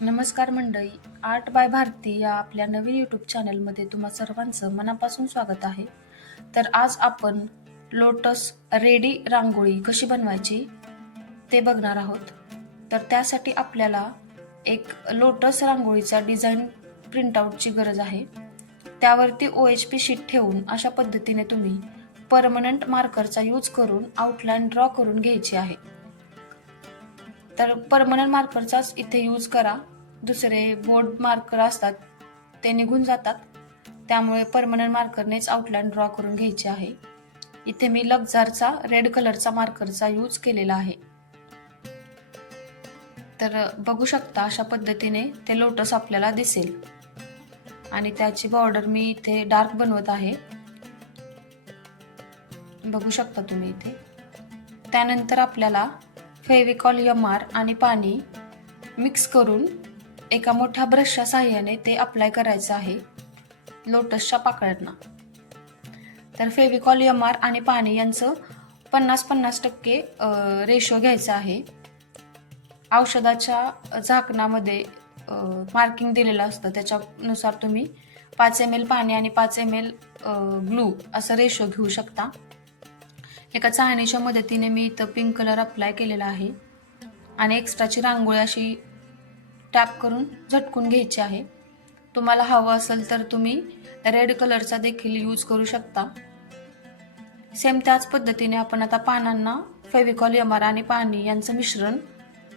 नमस्कार मंडळी. Art bye Bharti या आपल्या नवीन यूट्यूब चॅनलमध्ये तुम्हा सर्वांचं मनापासून स्वागत आहे. तर आज आपण लोटस रेडी रांगोळी कशी बनवायची ते बघणार आहोत. तर त्यासाठी आपल्याला एक लोटस रांगोळीचा डिझाईन प्रिंटआउटची गरज आहे. त्यावरती OHP शीट ठेवून अशा पद्धतीने तुम्ही परमनंट मार्करचा यूज करून आउटलाईन ड्रॉ करून घ्यायची आहे. तर परमनंट मार्करचाच इथे यूज करा. दुसरे बोर्ड मार्कर असतात ते निघून जातात, त्यामुळे परमनंट मार्करनेच आउटलाईन ड्रॉ करून घ्यायची आहे. इथे मी लक्झारचा रेड कलरचा मार्करचा यूज केलेला आहे. तर बघू शकता अशा पद्धतीने ते लोटस आपल्याला दिसेल आणि त्याची बॉर्डर मी इथे डार्क बनवत आहे. बघू शकता तुम्ही इथे. त्यानंतर आपल्याला फेविकॉल MR आणि पाणी मिक्स करून एका मोठ्या ब्रशच्या साहाय्याने ते अप्लाय करायचं आहे लोटसच्या पाकळ्यांना. तर फेविकॉल MR आणि पाणी यांचं 50-50% रेशो घ्यायचा आहे. औषधाच्या झाकणामध्ये मार्किंग दिलेलं असतं, त्याच्यानुसार तुम्ही 5 ml पाणी आणि 5 ml ग्लू असं रेशो घेऊ शकता. एका चाळणीच्या मदतीने मी इथं पिंक कलर अप्लाय केलेला आहे आणि एक्स्ट्राची रांगोळी अशी टॅप करून झटकून घ्यायची आहे. तुम्हाला हवं असेल तर तुम्ही रेड कलरचा देखील यूज करू शकता. सेम त्याच पद्धतीने आपण आता पानांना फेविकॉल MR आणि पाणी यांचं मिश्रण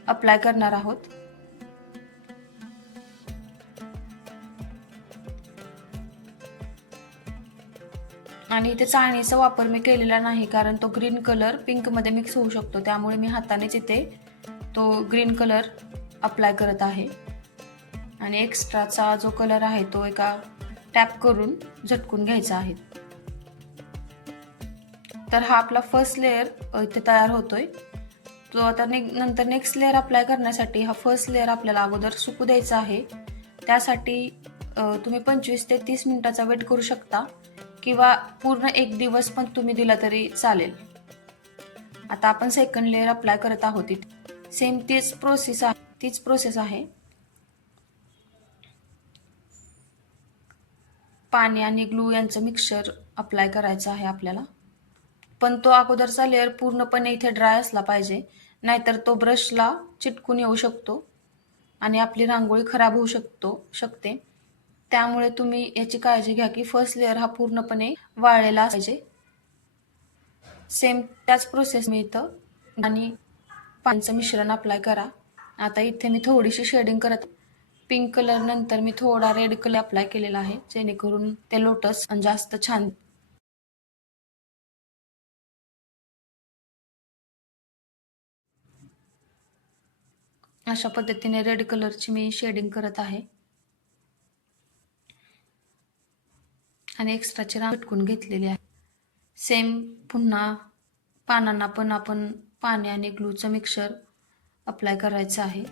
अप्लाय करणार आहोत. आणि इथे चाळणीचा वापर मी केलेला नाही, कारण तो ग्रीन कलर पिंक मध्ये मिक्स होऊ शकतो, त्यामुळे मी हातानेच इथे तो ग्रीन कलर अप्लाय करत आहे आणि एक्स्ट्राचा जो कलर आहे तो एका टॅप करून झटकून घ्यायचा आहे. तर हा आपला फर्स्ट लेअर इथे तयार होतोय. तो आता नंतर नेक्स्ट लेअर अप्लाय करण्यासाठी हा फर्स्ट लेअर आपल्याला अगोदर सुकू द्यायचा आहे. त्यासाठी तुम्ही 25 ते 30 मिनिटाचा वेट करू शकता किंवा पूर्ण एक दिवस पण तुम्ही दिला तरी चालेल. आता आपण सेकंड लेअर अप्लाय करत आहोत. सेम तीच प्रोसेस आहे. पाणी आणि ग्लू यांचं मिक्सचर अप्लाय करायचं आहे आपल्याला, पण तो अगोदरचा लेअर पूर्णपणे इथे ड्राय असला पाहिजे, नाहीतर तो ब्रशला चिटकून येऊ शकतो आणि आपली रांगोळी खराब होऊ शकते. त्यामुळे तुम्ही याची काळजी घ्या की फर्स्ट लेअर हा पूर्णपणे वाळलेला पाहिजे. सेम त्याच प्रोसेस मी इथं आणि पाण्याचं मिश्रण अप्लाय करा. आता इथे मी थोडीशी शेडिंग करत, पिंक कलर नंतर मी थोडा रेड कलर अप्लाय केलेला आहे, जेणेकरून ते लोटस जास्त छान. अशा पद्धतीने रेड कलरची मी शेडिंग करत आहे आणि एक्स्ट्राची रांग चिटकून घेतलेली आहे. सेम पुन्हा पानांना पण आपण पाणी आणि ग्लूचं मिक्सचर अप्लाय करायचं आहे.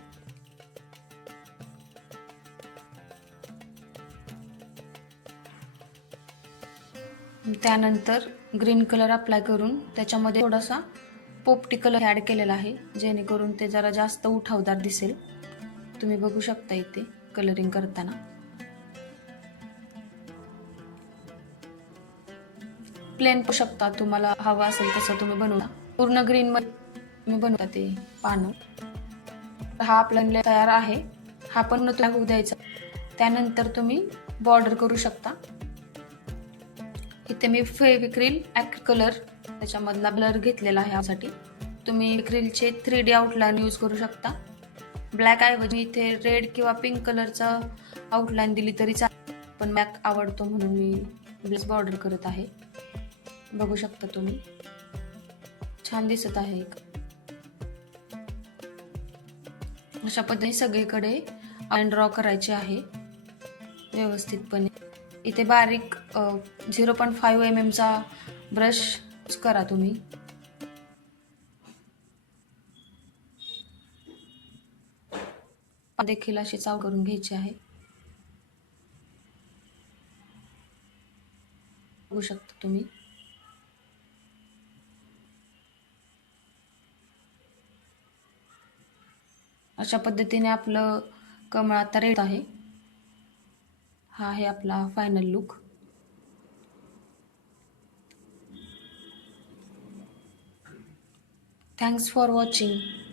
त्यानंतर ग्रीन कलर अप्लाय करून त्याच्यामध्ये थोडासा पोपटी कलर ॲड केलेला आहे, जेणेकरून ते जरा जास्त उठावदार दिसेल. तुम्ही बघू शकता इथे कलरिंग करताना. प्लेन पाहू शकता, तुम्हाला हवा असेल तसं तुम्ही बनवता. पूर्ण ग्रीन मध्ये तुम्ही बनवता ते पानं. हा आपला तयार आहे. हा पण तयार होऊ द्यायचा. त्यानंतर तुम्ही बॉर्डर करू शकता. इथे मी फेविक्रिल कलर त्याच्यामधला ब्लर घेतलेला आहे. यासाठी तुम्ही क्रिलचे 3D आउटलाईन यूज करू शकता. ब्लॅक ऐवजी इथे रेड किंवा पिंक कलरचा आउटलाईन दिली तरी चालेल, पण ब्लॅक आवडतो म्हणून मी ब्लॅक बॉर्डर करत आहे. बघू शकता तुम्ही, छान दिसत आहे. अशा पद्धतीने सगळीकडे आउटलाईन ड्रॉ करायचे आहे व्यवस्थितपणे. इथे बारीक 0.5 mm चा ब्रश करा तुम्ही. देखील अशी चाव करून घ्यायची आहे. बघू शकता तुम्ही. अशा पद्धतीने आपलं कमळ आता रेडी आहे. हा आहे आपला final look. Thanks for watching.